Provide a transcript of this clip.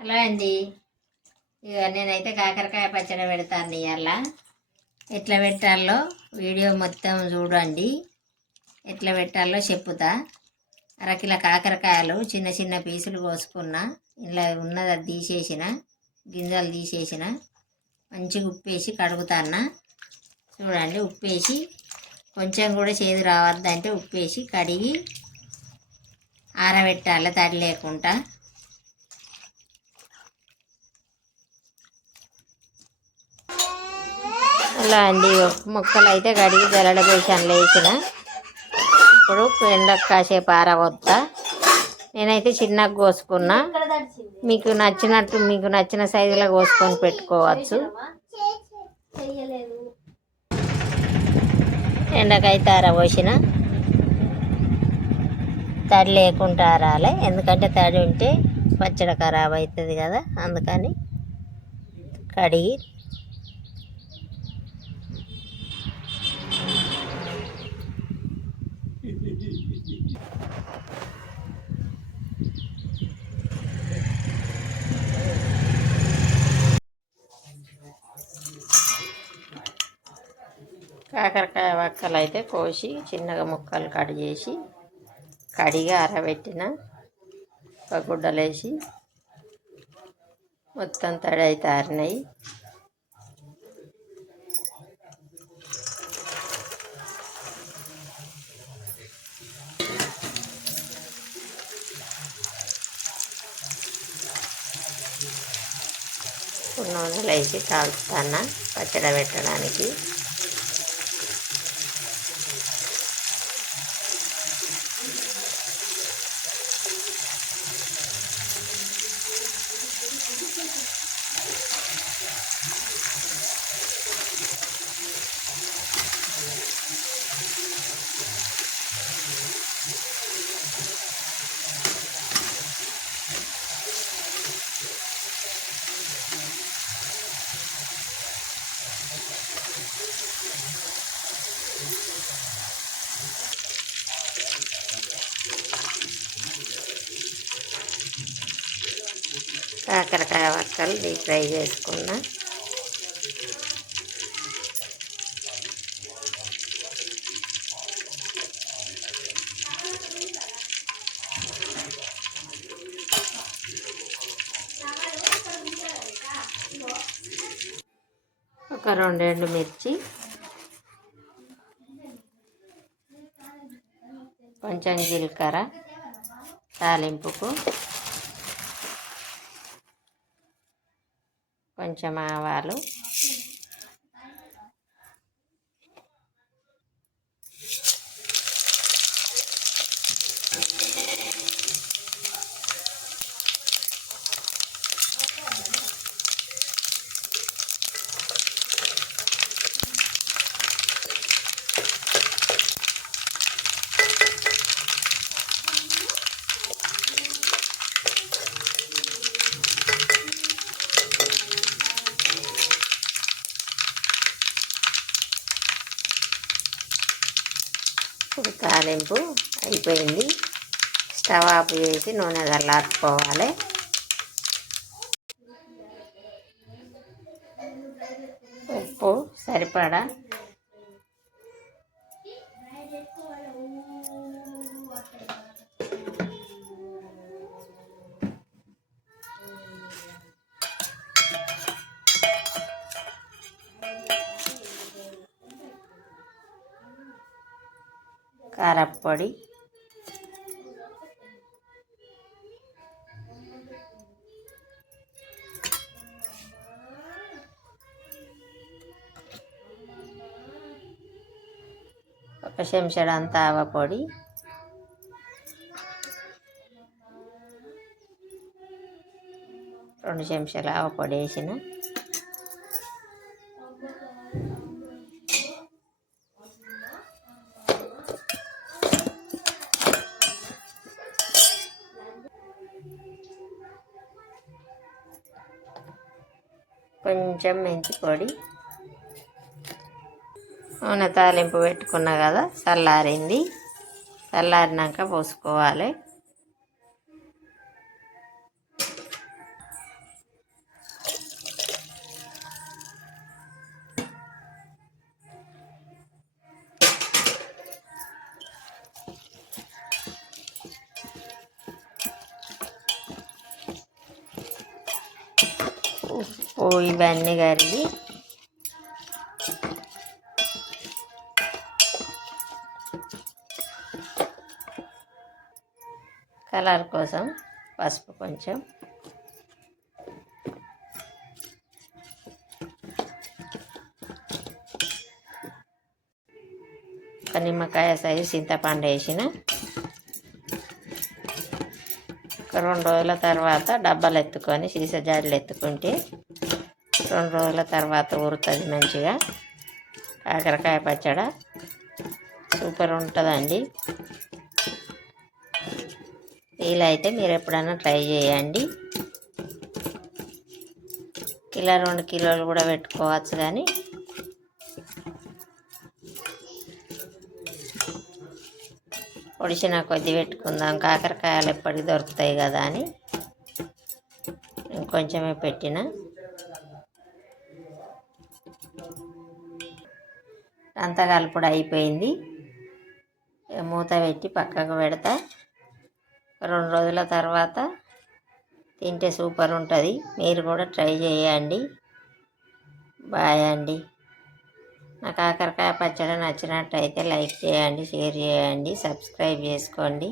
Hello అండి. ఇక నేనైతే కాకరకాయ పచ్చడి పెడతాను. ఇవాళ ఎట్లా పెట్టాలో వీడియో మొత్తం చూడండి. ఎట్లా పెట్టాలో చెప్పుతా. అరకిల కాకరకాయలు చిన్న చిన్న పీసులు కోసుకున్న, ఇలా ఉన్నది అది తీసేసిన, గింజలు తీసేసిన, మంచిగా ఉప్పేసి కడుగుతాను. చూడండి, ఉప్పేసి కొంచెం కూడా చేదు రావద్దంటే ఉప్పేసి కడిగి ఆరబెట్టాలి తడి లేకుండా. అలా అండి, ముక్కలు అయితే కడిగి జల్లడ బేషన్లో వేసిన. ఇప్పుడు ఎండకు కాసేపు ఆరవద్దా. నేనైతే చిన్నగా కోసుకున్నా. మీకు నచ్చినట్టు మీకు నచ్చిన సైజులో కోసుకొని పెట్టుకోవచ్చు. ఎండకైతే ఆరబోసిన, తడి లేకుండా ఆరాలి. ఎందుకంటే తడి ఉంటే పచ్చడి ఖరాబ్ అవుతుంది కదా, అందుకని కడిగి కాకరకాయ వక్కలు అయితే కోసి చిన్నగా ముక్కలు కట్ చేసి కడిగి ఆరబెట్టిన. ఒక గుడ్డలేసి మొత్తం తడి అయితే ఆరినాయి. నూనెలు వేసి కాల్చుతాను పచ్చడి పెట్టడానికి. కాకరకాయ వక్కలు డీప్ ఫ్రై చేసుకున్నా. ఒక 2 ఎండుమిర్చి, కొంచెం జీలకర్ర తాలింపుకు, కొంచెం ఆవాలు, ఇప్పుడు తాలింపు అయిపోయింది. స్టవ్ ఆఫ్ చేసి నూనె చల్లార్చుకోవాలి. ఉప్పు సరిపడా, కారప్పొడి, ఒక చెంచాడంత ఆవపొడి, రెండు చెంచాల ఆవపొడి వేసిన, కొంచెం మెంతి పొడి. నూనె తాలింపు పెట్టుకున్నా కదా, చల్లారింది. చల్లారినాక పోసుకోవాలి. ఉప్పు ఇవన్నీ కరిగి కలర్ కోసం పసుపు కొంచెం, ఒక నిమ్మకాయ సైజు చింతపండు వేసిన. ఒక 2 రోజుల తర్వాత డబ్బాలు ఎత్తుకొని సీసా జాడీలు ఎత్తుకుంటే 2 రోజుల తర్వాత ఊరుతుంది మంచిగా. కాకరకాయ పచ్చడి సూపర్ ఉంటుందండి. వీలైతే మీరు ఎప్పుడైనా ట్రై చేయండి. కిలో 2 కిలోలు కూడా పెట్టుకోవచ్చు, కానీ పొడిచిన కొద్ది పెట్టుకుందాం, కాకరకాయలు ఎప్పటికి దొరుకుతాయి కదా అని ఇంకొంచెమే పెట్టిన. అంతా కలుపుడు అయిపోయింది. మూత పెట్టి పక్కకు పెడతా. 2 రోజుల తర్వాత తింటే సూపర్ ఉంటుంది. మీరు కూడా ట్రై చేయండి. బాయ్ అండి. నా కాకరకాయ పచ్చడి నచ్చినట్టయితే లైక్ చేయండి, షేర్ చేయండి, సబ్స్క్రైబ్ చేసుకోండి.